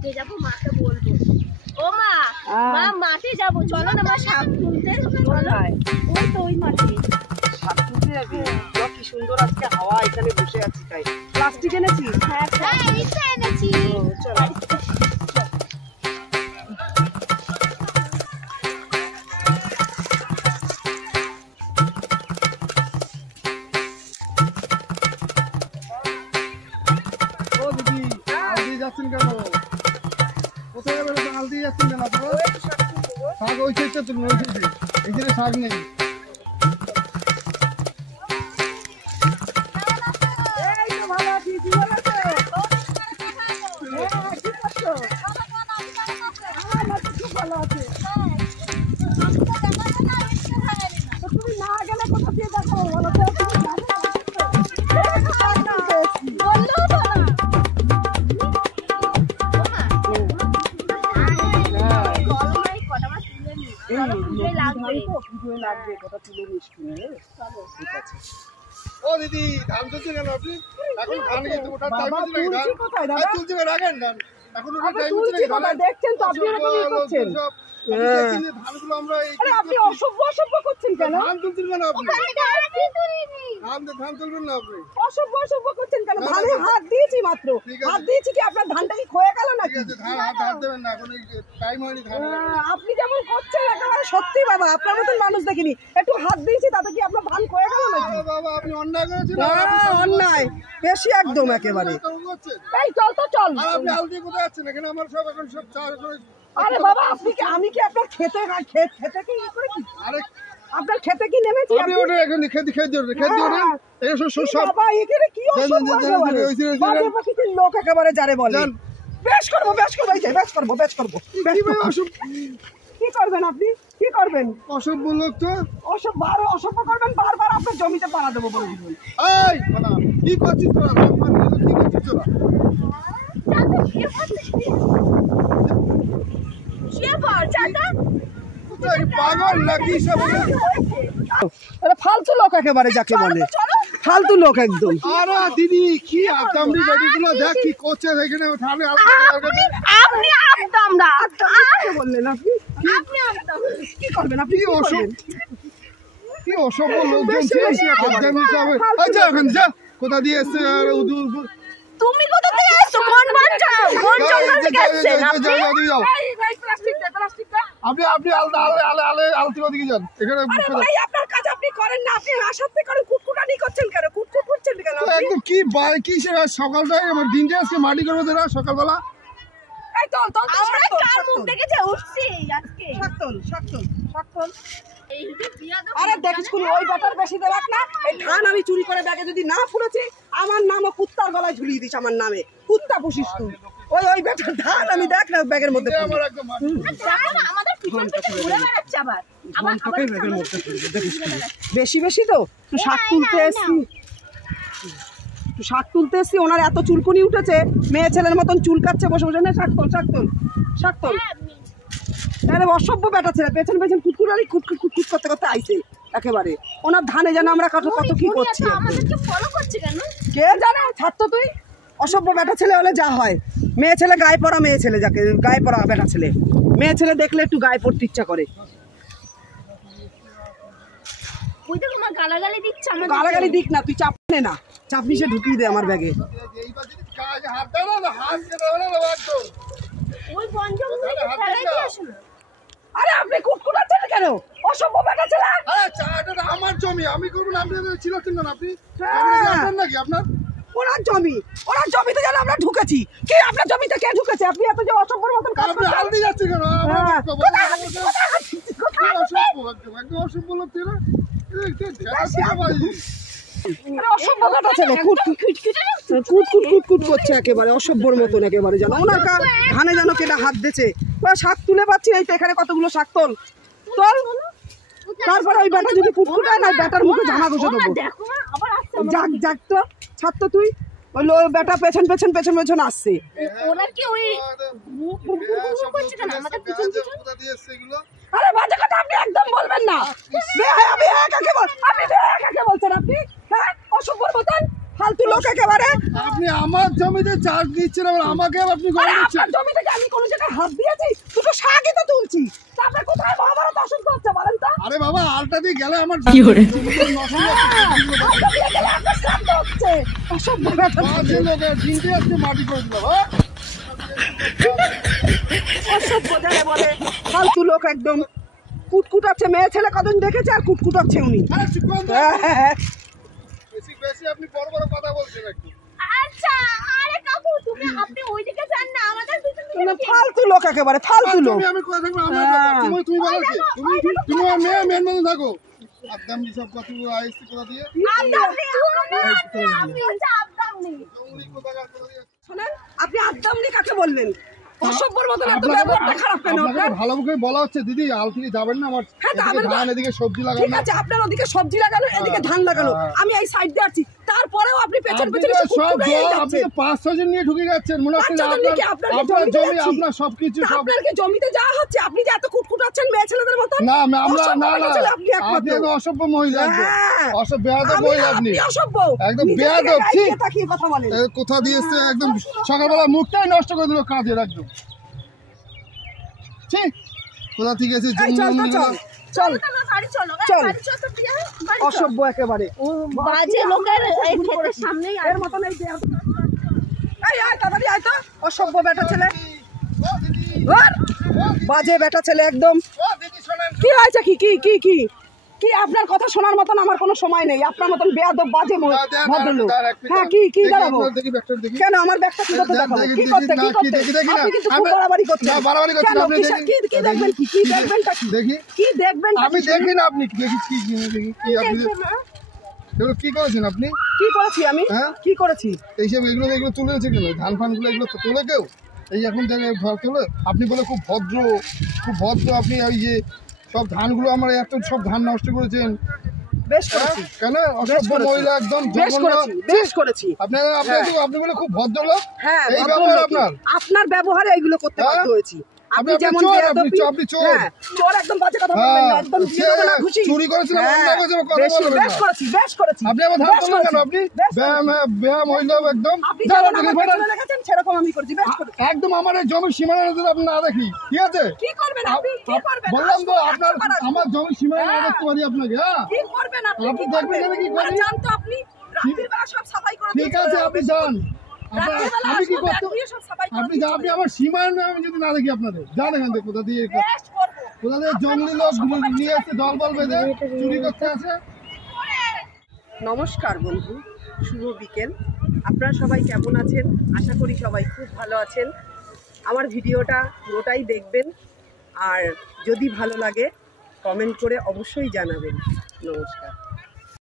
মাঠে যাবো, মাকে বলবো ও মা, মা মাঠে যাবো, চলো না মা শাক তুলতে। ওই তো ওই মাঠে শাক তুলতে যাবি? কি সুন্দর আজকে হাওয়া, এখানে বসে আছি তাই। প্লাস্টিক এনেছিস? হ্যাঁ এনেছি। চলো শাক নেই। ও দিদি ধান তুলছে কেন আপনি? এখন ধান ওঠার টাইম হচ্ছে নাকি? ধান তুলছে কেন? রাখেন ধান এখন ওঠার টাইম হচ্ছে নাকি? দেখছেন তো আপনি এরকম করছেন। ধানগুলো আমরা আপনি অসভ্য করছেন কেন? ধান তুলছেন কেন আপনি? ধান তুলবেন না আপনি? অসভ্য করছেন কেন? ধানে হাত দিয়েছি মাত্র। হাত দিয়েছি কি আপনার ধানটা কি ক্ষয়ে গেল নাকি? হাত দেবেন না, এখন টাইম হয়নি ধান। আপনি যেমন করছেন একেবারে সত্যি বাবা, আপনার মতন মানুষ দেখিনি। একটু হাত দিয়েছি তাতে কি আপনার ধান ক্ষয়ে গেল নাকি? বাবা আপনি অন্যায় করেছেন। অন্যায় বেশি একদম একেবারে। এই চল তো চল। আর আপনি আল দিয়ে কোথায় যাচ্ছেন? এখানে আমার সব এখন সব চাষ করে। আরে বাবা আপনি কি, আমি কি আপনার খেতে কি করে কি? আরে আপনার খেতে কি নেমেছি? আপনি ওটা এখন খেতে ওঠেন। এই সব বাবা এখানে কি অসম্ভব লোক একেবারে যারে বলে। বেশ করবো এই যে বেশ করবো। কি করবেন আপনি? কি করবেন? অসভ্য লোক তো। অসভ্য করবেন, বারবার আপনার জমিতে পাড়া দেবো বলে দিবেন। এই বাবা কি করছিস তোরা? কি করছিস তোরা? পাগল নাকি সব? ফালতু লোক একেবারে যাকে বলে, ফালতু লোক একদম। আরে দিদি কি আকামড়ি বেডিগুলো দেখ কি করছে এখানে। ধানে আপনি একদম না বললেন আপনি কি করবেন? আপনি কি অসভ্য লোকজন। যা কোথা দিয়ে এসছে? তুমি কোথা থেকে এসছো? কোন জঙ্গল থেকে এসছেন আপনি? আপনি আলতি ওদিকে যান। এখানে ভাই আপনার কাজ আপনি করেন না, আপনি আসাতে করেন কুটকুটানি করছেন কেন? কুটকুট করছেন কেন? একদম কি সকালটাই আমার দিনটা আজকে মাটি করবো তোরা সকালবেলা। এই চল আমরা কার মুখ দেখে যে উঠছি আজকে? শাকতল আরে দেখিস কোন ওই ব্যাটার বেশি দেবাক না। এই ধান আমি চুরি করে ব্যাগে যদি না ফুলেছি, আমার নামও কুত্তার গলায় ঝুলিয়ে দিস। আমার নামে কুত্তা পুষিস তুই। ওই ব্যাটার ধান আমি দেখ না ব্যাগের মধ্যে আমাদের পিছন পিছন ঘুরে বেড়াচ্ছে আবার বেশি তো। শাক তুলতে এসছি, ওনার এত চুলকুনি উঠেছে, মেয়ে ছেলের মতন চুল কাটছে বসে বসে। না শাকতল আরে অসভ্য ব্যাটা ছেলে, পেছন কুটকুটারি কুটকুট করতে আইছে একেবারে। ওনার ধানে যেন আমরা কত কি করছি। কে জানে? ছাড়তো তুই। অসভ্য ব্যাটা ছেলে হলে যা হয়, মেয়ে ছেলে গায়ে পড়া, যাকে গায়ে পড়া ব্যাটা ছেলে, মেয়ে ছেলে দেখলে একটু গায়ে পড়তে ইচ্ছা করে। গালাগালি দিক না, তুই চাপ নে না, চাপ নিয়ে ঢুকিয়ে দে আমার ব্যাগে। আরে আপনি কুটকুটাচ্ছেন কেন? অসভ্য ব্যাটা ছেলে। আমার জমি আমি করবো না। আপনি ছিলেন না? আপনি নাকি আপনার ওনার জমিতে যেন আমরা ঢুকেছি। কে আপনার জমিতে কে ঢুকেছে? আপনি এত যে অসভ্যের মতন কাজ করছেন। হাল দিয়ে যাচ্ছে কেন? অসভ্য লোক ছিল। অসভ্য ব্যাটা ছেলে কুট করছে একেবারে অসভ্যর মতন একেবারে। যেন ওনার ধানে যেন কেটা হাত দিয়েছে। শাক তুলে পাচ্ছি না, এখানে কতগুলো শাক তোল। তারপরে ওই ব্যাটা যদি কুটকুটায় না, ব্যাটার মুখে জামা ঘষে দেবো। যাক তো ছাড়তো তুই। ওই ব্যাটা পেছন আসছে। আরে বাজে কথা আপনি একদম বলবেন না। আপনি কাকে বলছেন আপনি? হ্যাঁ অসভ্যর মতন ফালতু লোক। লোক একেবারে। আপনি আমার জমিতে চাষ দিচ্ছেন আবার আমাকে আপনি আরে আপনার জমি থেকে আমি কোনো জায়গায় হাত দিয়েছি? দুটো শাকই তো তুলছি। তারপরে কোথায় মহাভারত অসুস্থ হচ্ছে বলেন তো? আরে বাবা আলটা দিয়ে গেলে আমার হচ্ছে অসভ্য ব্যাটা চিনতে আসছে মাটি করে দিল। অসভ্য যারা বলে ফালতু লোক একদম কুটকুটাচ্ছে। মেয়ে ছেলে কদিন দেখেছে আর কুটকুটাচ্ছে উনি। বেশি বেশি আপনি বড় বড় কথা বলছেন একটু। আচ্ছা আরে কাকু তুমি আপনি ওইদিকে যান না আমাদের পিছন দিকে ফালতু লোক একেবারে ফালতু লোক। আমি কোথায় থাকবো আমার তুমি বলো কি তুমি আমার মেয়ে মেন মতো থাকো। একদম সব কথা আইসি কোথা দিয়ে শোনেন আপনি আদ্দামনি কাকে বললেন? অসভ্যর মতন এত ব্যবহারটা খারাপ কেন আপনার? ভালো মুখে বলা হচ্ছে দিদি আল থেকে যাবেন না আমার ধান এদিকে সবজি লাগানো। ঠিক আছে আপনার ওদিকে সবজি লাগানো এদিকে ধান লাগানো আমি এই সাইড দিয়ে আছি তারপরেও আপনি পেছন পেছন এসে কুটকুটাই আপনি তো 5-6 জন নিয়ে ঢুকে যাচ্ছেন মনে হচ্ছে আপনার জমি আপনার সবকিছু সব আপনার কি জমিতে যাওয়া হচ্ছে? আপনি যে এত কুটকুটাচ্ছেন মেয়ে ছেলেদের মত না আমরা না আপনি একদম অসভ্য মহিলা অসভ্য বেয়াদব মহিলা আপনি অসভ্য একদম বেয়াদব ঠিক তাকিয়ে কথা বলেন কোথা দিয়েছে একদম সকালবেলা মুখটাই নষ্ট করে দিল কাজের একদম ঠিক কোথা থেকে এসে চল বাড়ি চলো চল বাড়ি চলো প্রিয়া বাড়ি অসভ্য একেবারে বাজে লোকের এই ক্ষেতের সামনেই এর মতন এই আয় তাড়াতাড়ি আয় তো অসভ্য বেটা ছেলে বাজে বেটা ছেলে একদম। কি হয়েছে কি কি কি কি কি আপনার কথা শোনার মতন আমার কোনো সময় নেই। আপনার মতন বেয়াদব বাজে ভদ্রলোক। হ্যাঁ কি কি দাঁড়াবো কেন আমার ব্যাগটা কি করতে দেখাবো? কি করতে কি করতে আপনি কিন্তু খুব বাড়াবাড়ি করছেন। কি দেখবেন কি কি দেখবেনটা কি দেখি কি দেখবেন আমি দেখি না আপনি দেখি কি দেখি কি আপনি কি করেছেন আপনি? কি করেছি আমি? কি করেছি? এইসব এগুলো তুলেছে কেন? ধান ফানগুলো এগুলো তো তোলে কেউ এই এখন থেকে তোলে আপনি বলে খুব ভদ্র আপনি ওই যে সব ধানগুলো আমার এত সব ধান নষ্ট করেছেন। বেশ করেছি কেন অসভ্য মহিলা একদম বেশ করেছি আপনি বলে খুব ভদ্রলোক। হ্যাঁ এই ব্যবহার আপনার ব্যবহারে এগুলো করতে বাধ্য হয়েছি। আপনি যেমন চোর একদম বাজে কথা বলবেন না একদম চুরি করেছেন বেশ করেছি আপনি আমার ধান তুললেন কেন? আপনি বেহা মহিলা একদম সেরকম আমি করছি বেশ করেছি একদম আমার এই জমির সীমানা আপনি না দেখি ঠিক আছে কি করবেন আপনি কি করবেন বললাম তো আপনার আমার জমির সীমানা না দেখতে পারি আপনাকে কি করবেন আপনি আপনি দেখবেন কি করেন জান তো আপনি রাতের বেলা সব সাফাই করে ঠিক আছে আপনি যান আমি কি করতে আপনি আমার সীমানা আমি যদি না দেখি আপনাদের যান এখান থেকে কোথা দিয়ে জঙ্গলি লোক নিয়ে আসছে দল বল বেঁধে চুরি করতে আসে। নমস্কার বন্ধু, শুভ বিকেল। আপনারা সবাই কেমন আছেন? আশা করি সবাই খুব ভালো আছেন। আমার ভিডিওটা পুরোটাই দেখবেন আর যদি ভালো লাগে কমেন্ট করে অবশ্যই জানাবেন। নমস্কার।